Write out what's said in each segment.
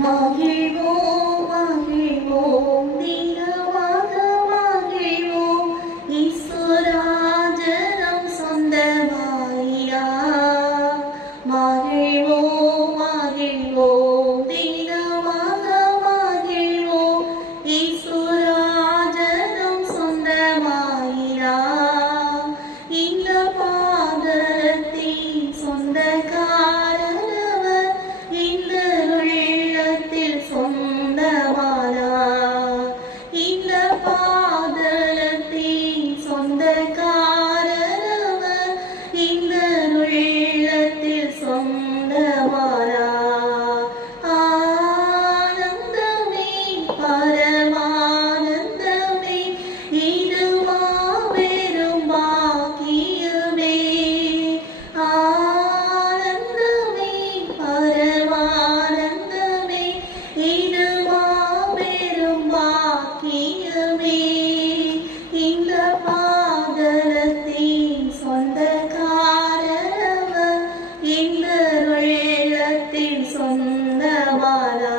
மகிழ்வோம் மகிழ்வோம் தினமாக மகிழ்வோம் ஈஸ்வராஜனம் சொந்தமாயிரா மகிழ்வோம் மகிழ்வோம் தினமாக மகிழ்வோம் ஈஸ்வராஜனம் சொந்தமாயிரா இந்த பாதரத்தின் சொந்தக்காரர் இந்த உள்ளத்தில் சொந்தமானா இந்த பாதலத்தின் சொந்தக்காரர் இந்த உள்ளத்தில் சொந்தமானா ஆனந்தமே பரமானந்தமே இது மாபெரும் பாக்கியமே ஆனந்தமே பரமானந்தமே இது மாபெரும் பாக்கியமே இந்த பாதலத்தின் சொந்தக்காரர் இந்த உள்ளத்தில் சொந்தமானா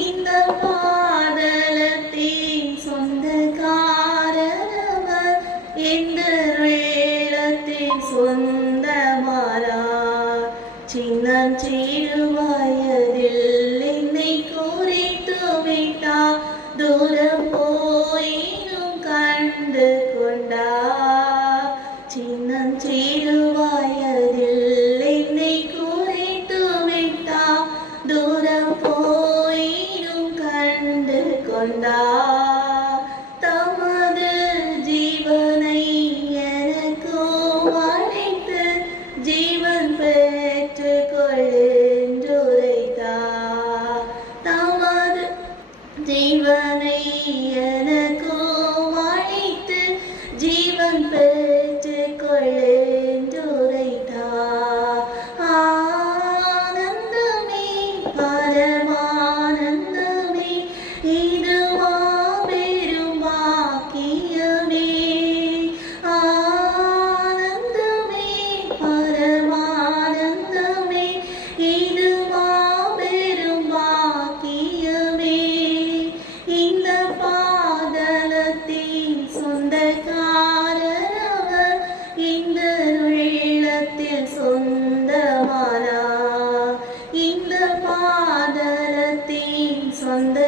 இந்த பாதலத்தின் சொந்தக்காரர் இந்த உள்ளத்தில் சொந்தமானா சின்னஞ்சிறு வயதில் என்னை குறித்து விட்டா தூரம் போயினும் கண்டு கொண்டா சின்னஞ்சிறு வயதில் என்னை குறித்து விட்டா தூரம் போயினும் கண்டு கொண்டா தமது ஜீவனை எனக்கு அழைத்து ஜீவன் பெற்று கொள்ளென்றுரைத்தா தமது ஜீவனை எனக்கு அழைத்து ஜீவன் பெற்று கொள்ளென்றுரைத்தா ஆனந்தமே பரமானந்தமே இது மாபெரும் பாக்கியமே ஆனந்தமே பரமானந்தமே இது மாபெரும் பாக்கியமே இந்த பாதலத்தின் சொந்தக்காரர் இந்த உள்ளத்தில் சொந்தமானா இந்த பாதலத்தின் சொந்த